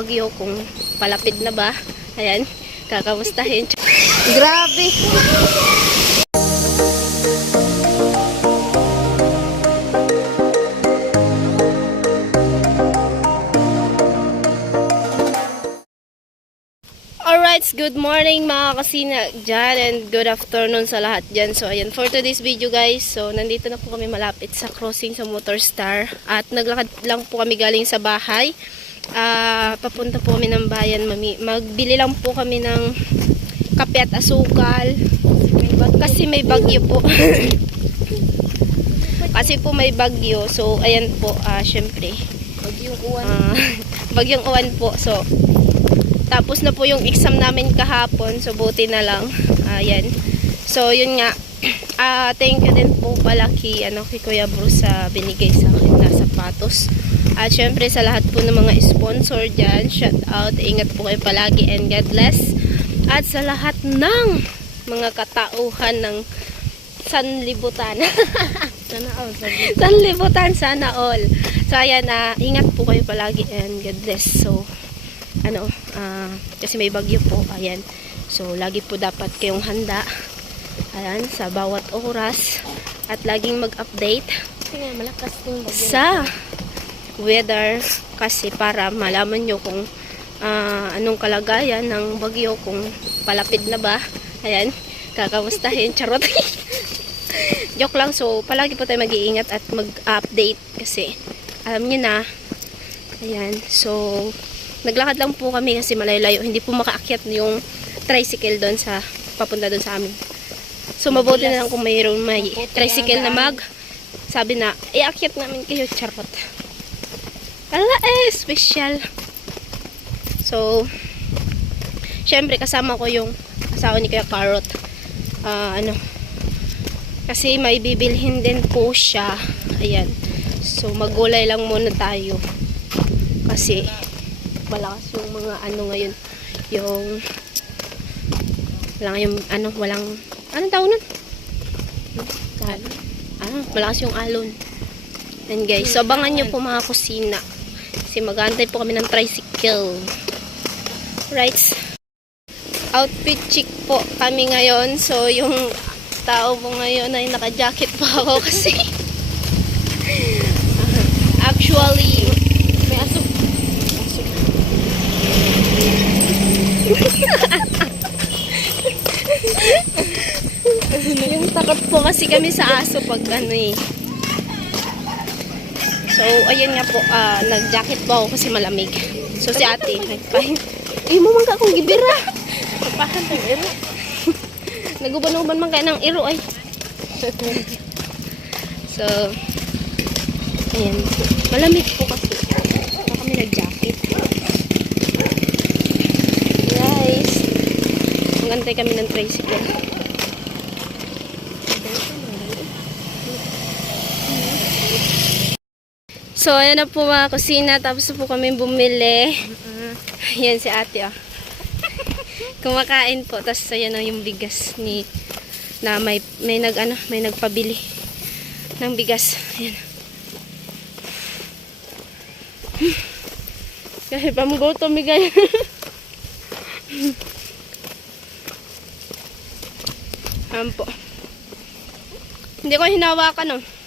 bagyo kung palapit na ba. Ayan, kakamustahin. Grabe! Alright, good morning mga kasina dyan and good afternoon sa lahat dyan. So, ayan, for today's video guys, so nandito na po kami malapit sa crossing sa Motor Star at naglakad lang po kami galing sa bahay. Ah, papunta po kami ng bayan, mami. Magbili lang po kami ng kape at asukal. Kasi may bagyo po. Kasi po may bagyo. So, ayan po, ah, syempre. Bagyong uwan. Ah, bagyong uwan po. So, tapos na po yung exam namin kahapon. So, buti na lang. Ayan. So, yun nga. Ah, thank you din po pala kay, ano, kay Kuya Bruce sa binigay sa akin na sapatos. At syempre sa lahat po ng mga sponsor dyan, shout out, ingat po kayo palagi and God bless. At sa lahat ng mga katauhan ng sanlibutan. Sana all. Sabi. sanlibutan, sana all. So ayan, na ingat po kayo palagi and God bless. So, ano, ah, kasi may bagyo po, ayan. So, lagi po dapat kayong handa. Ayan, sa bawat oras. At laging mag-update malakas yung bagyo. sa weather kasi para malaman nyo kung ah, anong kalagayan ng bagyo kung palapit na ba. Ayan kakamustahin charot. Joke lang so palagi po tayo mag-iingat at mag-update kasi alam nyo na. Ayan so naglakad lang po kami kasi malayo-layo. Hindi po makaakyat yung tricycle doon sa papunta doon sa amin. So mabuti na lang kung mayroon may tricycle na mag sabi na, iakyat namin kayo, charot. Ala eh, special. So, syempre kasama ko yung asawa ni Kuya Carrot. Ah, ano, kasi may bibilhin din po siya. Ayan. So, magulay lang muna tayo. Kasi, malakas yung mga ano ngayon. Yung, walang yung, ano, walang, anong tawag nun? Ah, malakas yung alon. And guys, so abangan nyo po mga kusina. Kasi magantay po kami ng tricycle. Right. Outfit chic po kami ngayon. So, yung tao mo ngayon ay naka-jacket pa ako kasi actually May asok. yung takot po kasi kami sa aso pag ano eh. So, ayan nga po, ah, nag-jacket po ako kasi malamig. So, si ate, nagpahin. Eh, mo man ka akong gibira. Kapahan ng ero. Naguban-uban man kayo ng iro ay. so, ayan. Malamig po kasi. Kaya kami nag-jacket. Guys, magantay kami ng tricycle. So, ayan na po mga kusina. Tapos po kami bumili. Ayan si ate ah. Kumakain po. Tapos ayan na yung bigas ni na may may nag ano, may nagpabili ng bigas. Ayan. Kasi pamugoto mi ganyan. Ayan po. Hindi ko hinawakan oh.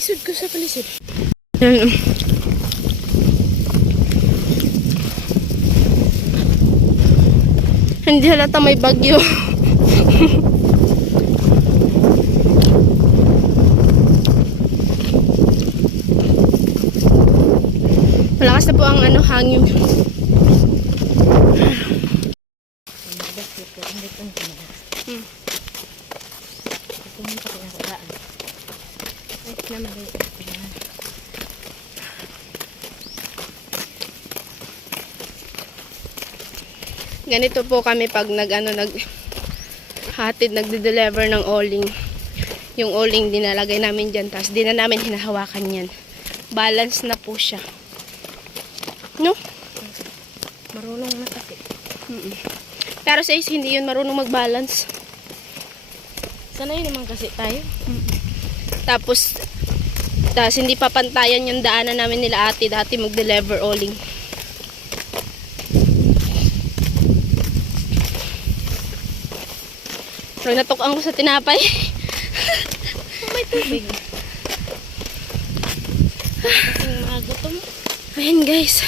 Naglisod ko sa kalisod. Ayan. Hindi halata may bagyo. Malakas na po ang ano hangin. Hmm. Pumunta ko na karaan. Naman. Ganito po kami pag nag ano nag hatid nagde-deliver ng oling. Yung oling dinalagay namin diyan tapos di na namin hinahawakan yan. Balance na po siya. No? Marunong na kasi. Mm-mm. Pero sa is hindi yun marunong mag-balance. Sanay naman kasi tayo. Tapos Tapos hindi pa pantayan yung daanan namin nila ate dati mag-deliver oling. Pag natukaan ko sa tinapay. May tubig. Ayan guys.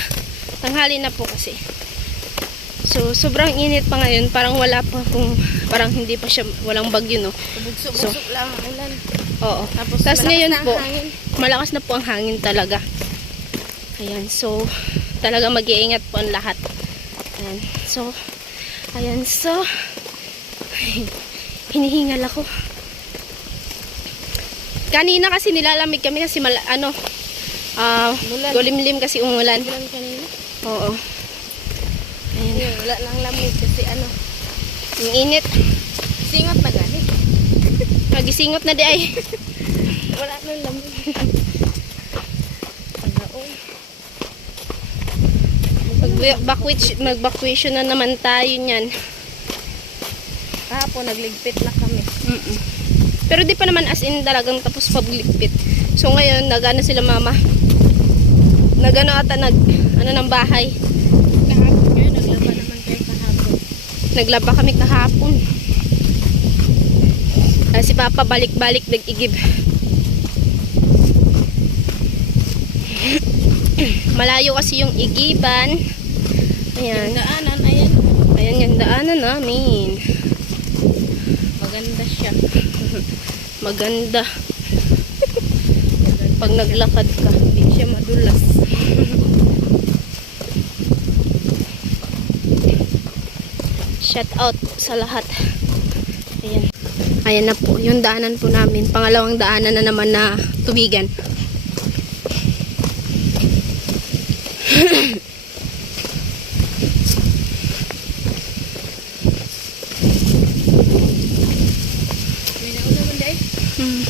Tanghali na po kasi. So, sobrang init pa ngayon. Parang wala pa kung, parang hindi pa siya, walang bagyo, no? Bugso-bugso lang ang ulan. Oo. Tapos, Tapos ngayon po, hangin. malakas na po ang hangin talaga. Ayan, so, talaga mag-iingat po ang lahat. Ayan, so, ayan, so, hinihingal ako. Kanina kasi nilalamig kami kasi mal, ano, ah, Umulan. gulimlim kasi umulan. Ulan kanina. Oo. Ayan, Ayun, wala lang lamig kasi ano. ang init. Singot na. Magisingot na di ay. Wala nang lamig. Mag-vacuation, mag-vacuation na naman tayo niyan. Kahapon nagligpit na kami. Mm-mm. Pero di pa naman as in talagang tapos pagligpit. So ngayon, nagano sila mama. Nagano ata nag ano ng bahay. Kahapon kayo, naglaba naman kayo kahapon. Naglaba kami kahapon. Ah, si Papa balik-balik nag-igib. Malayo kasi yung igiban. Yung Ayan. daanan, ayan. Ayan yung daanan namin. Maganda siya. Maganda. Pag naglakad ka. Hindi siya madulas. Shout out sa lahat. Ayan. Ayan na po. Yung daanan po namin. Pangalawang daanan na naman na tubigan. Hmm.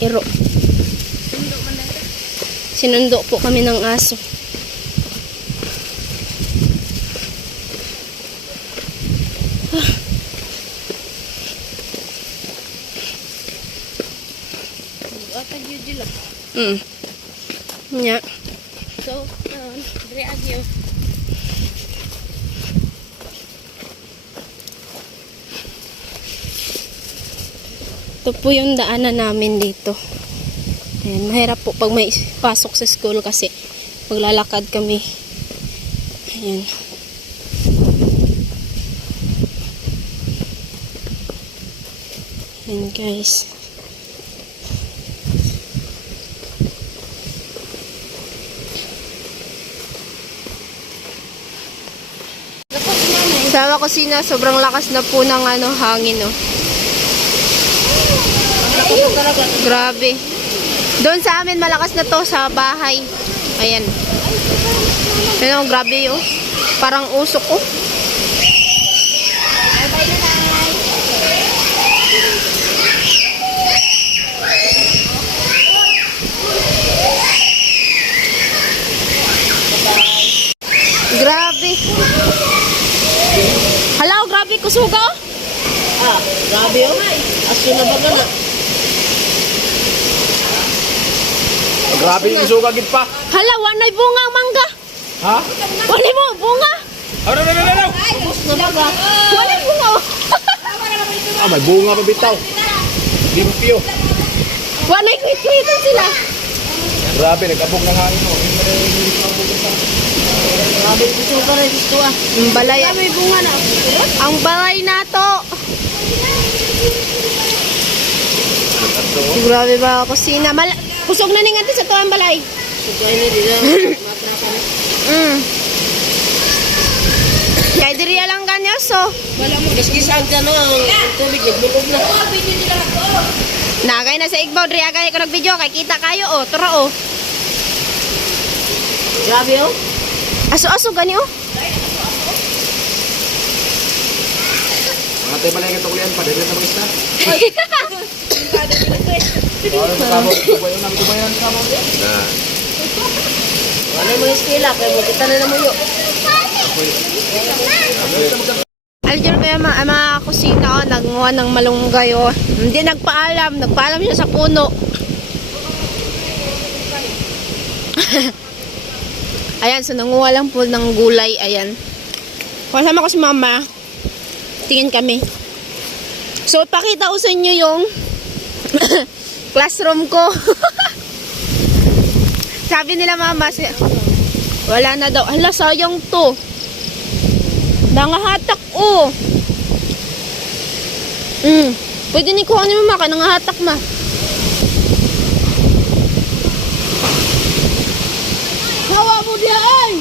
Iro. Sinundo po kami ng aso. Mm. Nya. So, naon. Dre agyo. Ito po yung daanan namin dito. Ayan, mahirap po pag may pasok sa school kasi maglalakad kami. Ayan. Ayan guys. Nanay. Sa kusina, sobrang lakas na po ng ano, hangin, talaga. Grabe. Doon sa amin, malakas na to sa bahay. Ayan. Ano, grabe oh. Parang usok oh. Grabe. Grabe, kusuga oh. Ah, grabe oh. Aso na baga na. Grabe yung isuga gid pa. Hala, wanay bunga ang mangga. Ha? Wanay mo, bunga. Ano na na na? Tapos na baga. Wanay bunga oh. Ah, may bunga pa bitaw. Limpyo. Wanay kwit-kwitan sila. Grabe, nag-abog ng hangin oh. Grabe yung sugar ay gusto ah. Ang balay. May bunga na. Ang balay na to. Grabe ba ako kusina. Mal Kusog na ningan sa tuwang balay. Sugay na. Matrasan. Mm. Kaya lang ganyan so. Wala mo. Gisgisag ka no. Ang tubig nagbilog na. Nagay na sa igbaw diriya kay ko nagvideo kay kita kayo oh, turo oh. Grabe oh. Aso-aso gani oh. Mga tayo pala yung katukulian pa. Dahil na mag-isa. Ano. Na. Wala mo yung skila. Kaya mo kita na naman yun. Aljur kaya mga, mga kusina oh, nagmuha ng malunggay oh. Hindi nagpaalam, nagpaalam siya sa puno. ayan, so nanguha lang po ng gulay, ayan. Kasama ko si mama. Tingin kami. So, pakita ko sa inyo yung classroom ko. Sabi nila mama, si- wala na daw. Hala, sayang to. Nangahatak, oh. Mm. Pwede ni kuha ni mama ka, nangahatak ma. Hawa mo diya ay!